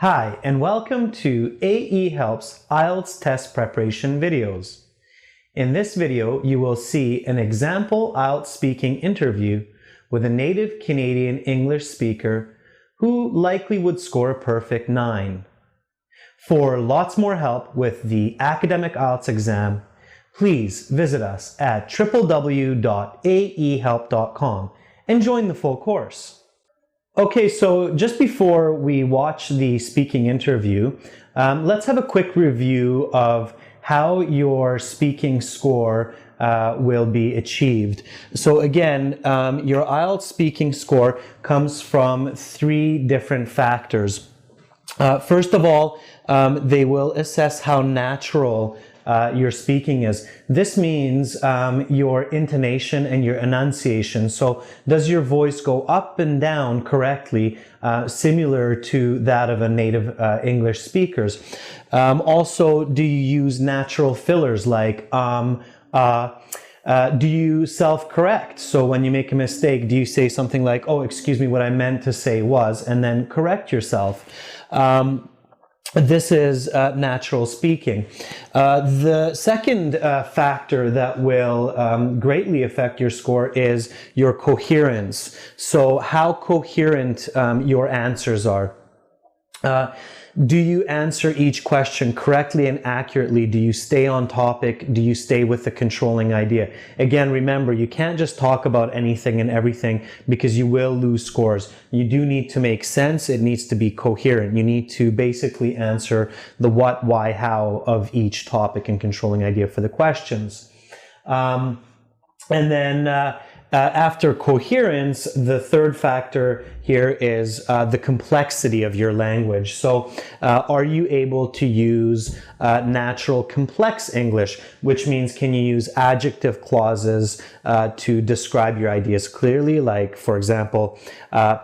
Hi, and welcome to AE Help's IELTS test preparation videos. In this video, you will see an example IELTS speaking interview with a native Canadian English speaker who likely would score a perfect 9. For lots more help with the academic IELTS exam, please visit us at www.aehelp.com and join the full course. Okay, so just before we watch the speaking interview, let's have a quick review of how your speaking score will be achieved. So again, your IELTS speaking score comes from 3 different factors. First of all, they will assess how natural your speaking is. This means your intonation and your enunciation. So does your voice go up and down correctly, similar to that of a native English speaker's? Also, do you use natural fillers like do you self-correct? So when you make a mistake, do you say something like, oh, excuse me, what I meant to say was, and then correct yourself? This is natural speaking. The second factor that will greatly affect your score is your coherence. So how coherent your answers are. Do you answer each question correctly and accurately? Do you stay on topic? Do you stay with the controlling idea? Again, remember, you can't just talk about anything and everything because you will lose scores. You do need to make sense. It needs to be coherent. You need to basically answer the what, why, how of each topic and controlling idea for the questions. And then after coherence, the third factor here is the complexity of your language. So are you able to use natural complex English, which means can you use adjective clauses to describe your ideas clearly? Like, for example,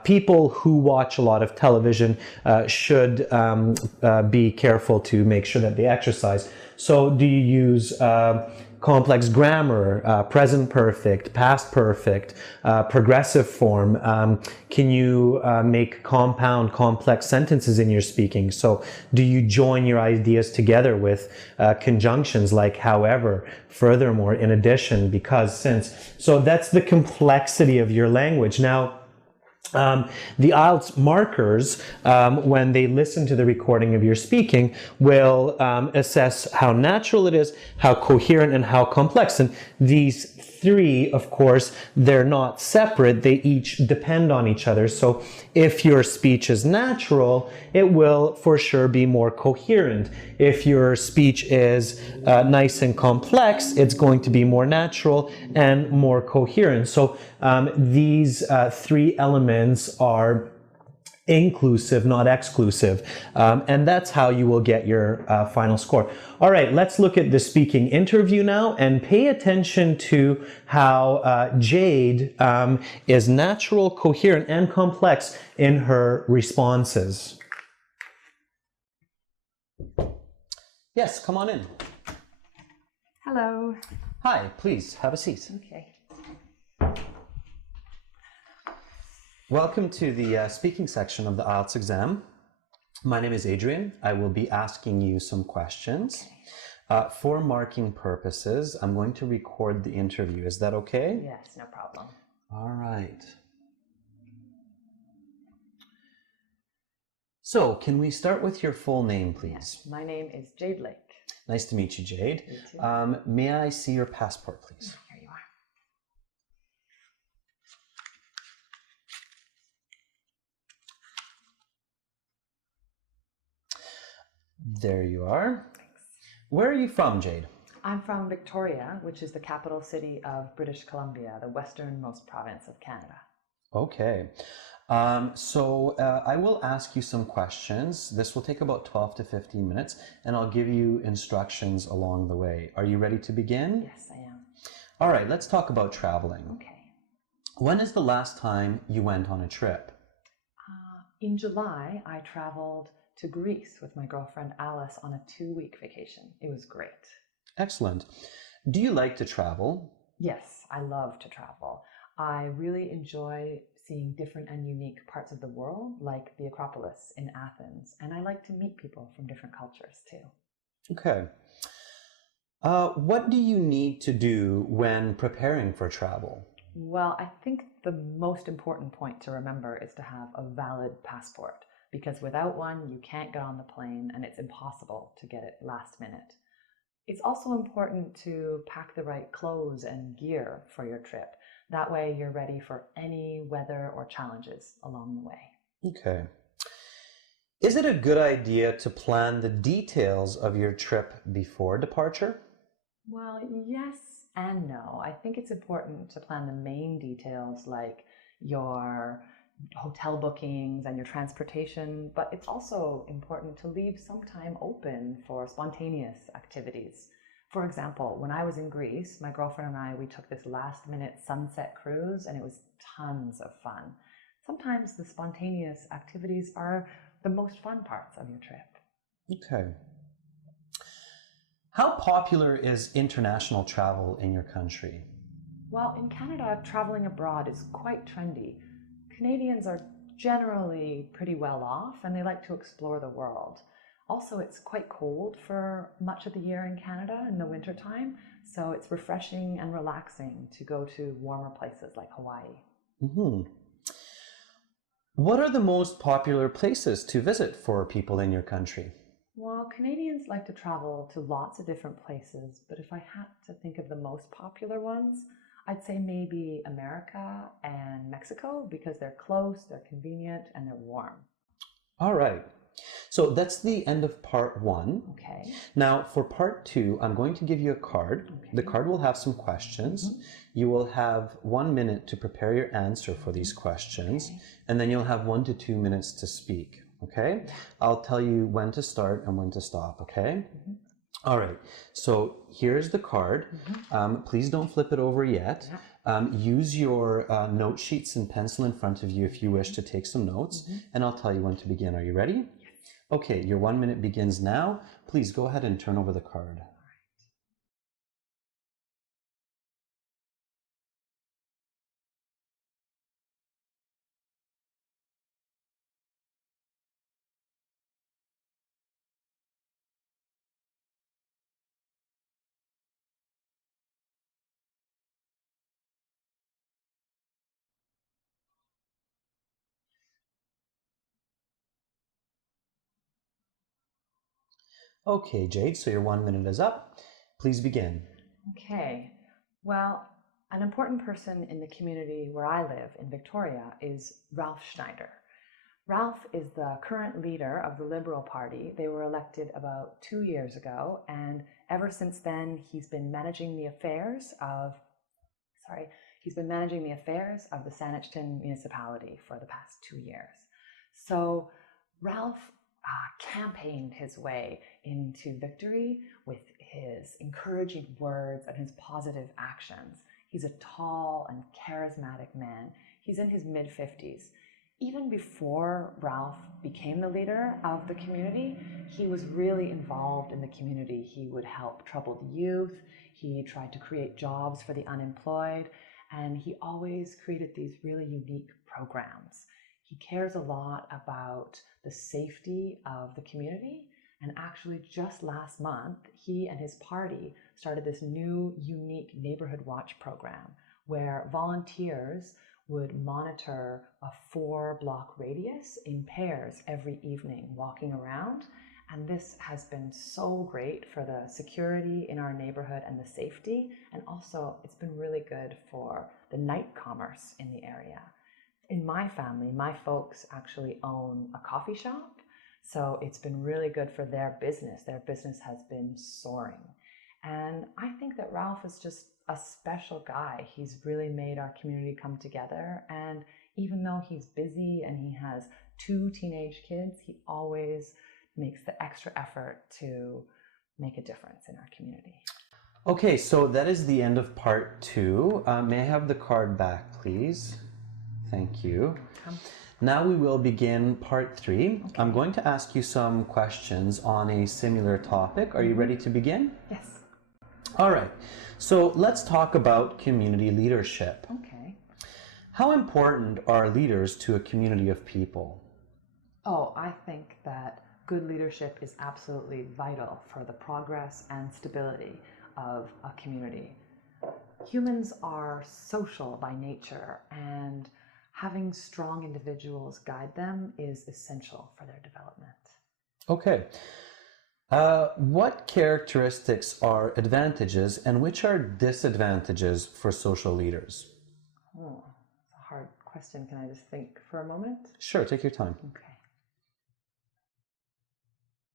people who watch a lot of television should be careful to make sure that they exercise. So do you use complex grammar, present perfect, past perfect, progressive form? Can you make compound, complex sentences in your speaking? So do you join your ideas together with conjunctions like however, furthermore, in addition, because, since? So that's the complexity of your language. Now, the IELTS markers, when they listen to the recording of your speaking, will assess how natural it is, how coherent, and how complex. And these 3, of course, they're not separate. They each depend on each other. So if your speech is natural, it will for sure be more coherent. If your speech is nice and complex, it's going to be more natural and more coherent. So these 3 elements are inclusive, not exclusive. And that's how you will get your final score. All right, let's look at the speaking interview now and pay attention to how Jade is natural, coherent, and complex in her responses. Yes, come on in. Hello. Hi, please have a seat. Okay. Welcome to the speaking section of the IELTS exam. My name is Adrian. I will be asking you some questions. For marking purposes, I'm going to record the interview. Is that okay? Yes, no problem. All right. So, can we start with your full name, please? Yes, my name is Jade Lake. Nice to meet you, Jade. You too. May I see your passport, please? Here you are. There you are. Thanks. Where are you from, Jade? I'm from Victoria, which is the capital city of British Columbia, the westernmost province of Canada. Okay. So I will ask you some questions. This will take about 12 to 15 minutes, and I'll give you instructions along the way. Are you ready to begin? Yes, I am. All right, let's talk about traveling. Okay. When is the last time you went on a trip? In July, I traveled to Greece with my girlfriend Alice on a 2-week vacation. It was great. Excellent. Do you like to travel? Yes, I love to travel. I really enjoy seeing different and unique parts of the world, like the Acropolis in Athens, and I like to meet people from different cultures too. Okay. What do you need to do when preparing for travel? Well, I think the most important point to remember is to have a valid passport, because without one, you can't get on the plane and it's impossible to get it last minute. It's also important to pack the right clothes and gear for your trip. That way you're ready for any weather or challenges along the way. Okay. Is it a good idea to plan the details of your trip before departure? Well, yes and no. I think it's important to plan the main details like your hotel bookings and your transportation, but it's also important to leave some time open for spontaneous activities. For example, when I was in Greece, my girlfriend and I, we took this last minute sunset cruise and it was tons of fun. Sometimes the spontaneous activities are the most fun parts of your trip. Okay. How popular is international travel in your country? Well, in Canada, traveling abroad is quite trendy. Canadians are generally pretty well off and they like to explore the world. Also, it's quite cold for much of the year in Canada in the wintertime, so it's refreshing and relaxing to go to warmer places like Hawaii. Mm-hmm. What are the most popular places to visit for people in your country? Well, Canadians like to travel to lots of different places, but if I had to think of the most popular ones, I'd say maybe America and Mexico because they're close, they're convenient, and they're warm. All right. So that's the end of part one. Okay. Now for part two, I'm going to give you a card. Okay. The card will have some questions. You will have 1 minute to prepare your answer for these questions, and then you'll have 1 to 2 minutes to speak. Okay? I'll tell you when to start and when to stop, okay? All right, so here's the card. Please don't flip it over yet. Use your note sheets and pencil in front of you if you wish to take some notes, and I'll tell you when to begin. Are you ready? Yes. Okay, your 1 minute begins now. Please go ahead and turn over the card. Okay, Jade, so your 1 minute is up. Please begin. Okay. Well, an important person in the community where I live in Victoria is Ralph Schneider. Ralph is the current leader of the Liberal Party. They were elected about 2 years ago, and ever since then, he's been managing the affairs of the Saanich municipality for the past 2 years. So Ralph campaigned his way into victory with his encouraging words and his positive actions. He's a tall and charismatic man. He's in his mid-50s. Even before Ralph became the leader of the community, he was really involved in the community. He would help troubled youth. He tried to create jobs for the unemployed, and he always created these really unique programs. He cares a lot about the safety of the community, and actually just last month, he and his party started this new, unique neighborhood watch program where volunteers would monitor a 4-block radius in pairs every evening, walking around. And this has been so great for the security in our neighborhood and the safety. And also, it's been really good for the night commerce in the area. In my family, my folks actually own a coffee shop. So it's been really good for their business. Their business has been soaring. And I think that Ralph is just a special guy. He's really made our community come together. And even though he's busy and he has 2 teenage kids, he always makes the extra effort to make a difference in our community. Okay, so that is the end of part 2. May I have the card back, please? Thank you. Now we will begin part 3. Okay. I'm going to ask you some questions on a similar topic. Are you ready to begin? Yes. All right. So let's talk about community leadership. Okay. How important are leaders to a community of people? Oh, I think that good leadership is absolutely vital for the progress and stability of a community. Humans are social by nature, and having strong individuals guide them is essential for their development. Okay. What characteristics are advantages and which are disadvantages for social leaders? Oh, it's a hard question. Can I just think for a moment? Sure, take your time. Okay.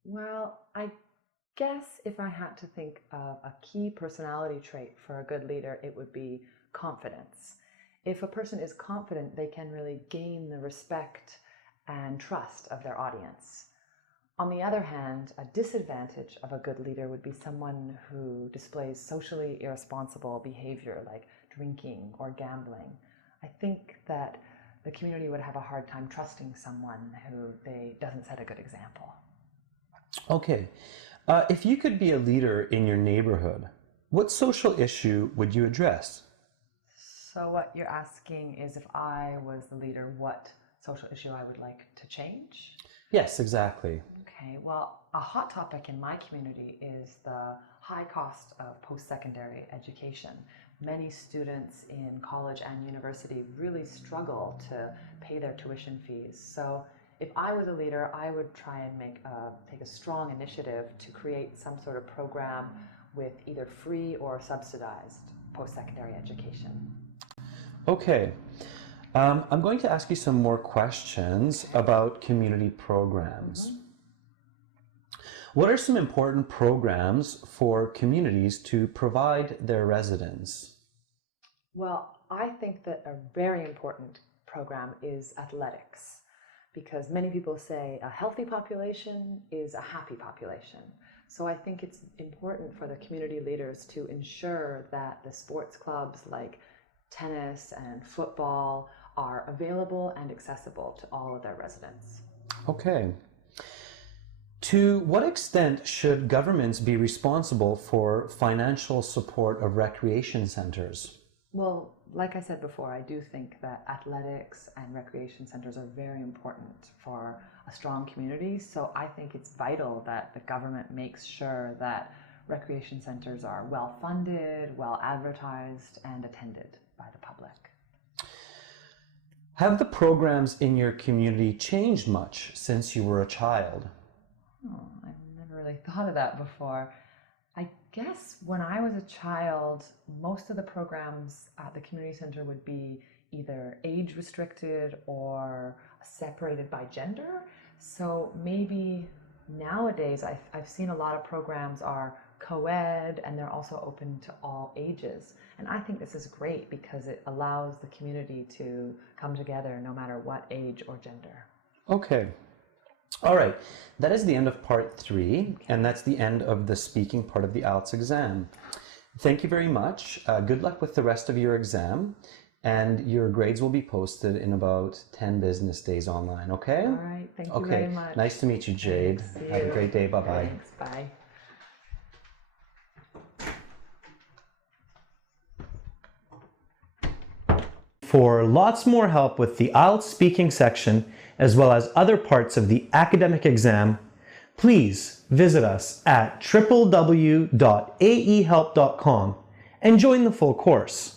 Well, I guess if I had to think of a key personality trait for a good leader, it would be confidence. If a person is confident, they can really gain the respect and trust of their audience. On the other hand, a disadvantage of a good leader would be someone who displays socially irresponsible behavior like drinking or gambling. I think that the community would have a hard time trusting someone who doesn't set a good example. Okay. If you could be a leader in your neighborhood, what social issue would you address? So what you're asking is if I was the leader, what social issue I would like to change? Yes, exactly. Okay, well, a hot topic in my community is the high cost of post-secondary education. Many students in college and university really struggle to pay their tuition fees. So if I was a leader, I would try and take a strong initiative to create some sort of program with either free or subsidized post-secondary education. Okay. I'm going to ask you some more questions about community programs. What are some important programs for communities to provide their residents? Well, I think that a very important program is athletics, because many people say a healthy population is a happy population. So I think it's important for the community leaders to ensure that the sports clubs like tennis and football are available and accessible to all of their residents. Okay. To what extent should governments be responsible for financial support of recreation centers? Well, like I said before, I do think that athletics and recreation centers are very important for a strong community. So I think it's vital that the government makes sure that recreation centers are well funded, well advertised, and attended by the public. Have the programs in your community changed much since you were a child? Oh, I've never really thought of that before. I guess when I was a child, most of the programs at the community center would be either age restricted or separated by gender. So maybe nowadays I've seen a lot of programs are co-ed and they're also open to all ages. And I think this is great because it allows the community to come together no matter what age or gender. Okay. All right. That is the end of part 3, and that's the end of the speaking part of the IELTS exam. Thank you very much. Good luck with the rest of your exam, and your grades will be posted in about 10 business days online, okay? All right. Thank you very much. Nice to meet you, Jade. Thanks, Have a great day. Bye-bye. Thanks. Bye. For lots more help with the IELTS speaking section, as well as other parts of the academic exam, please visit us at www.aehelp.com and join the full course.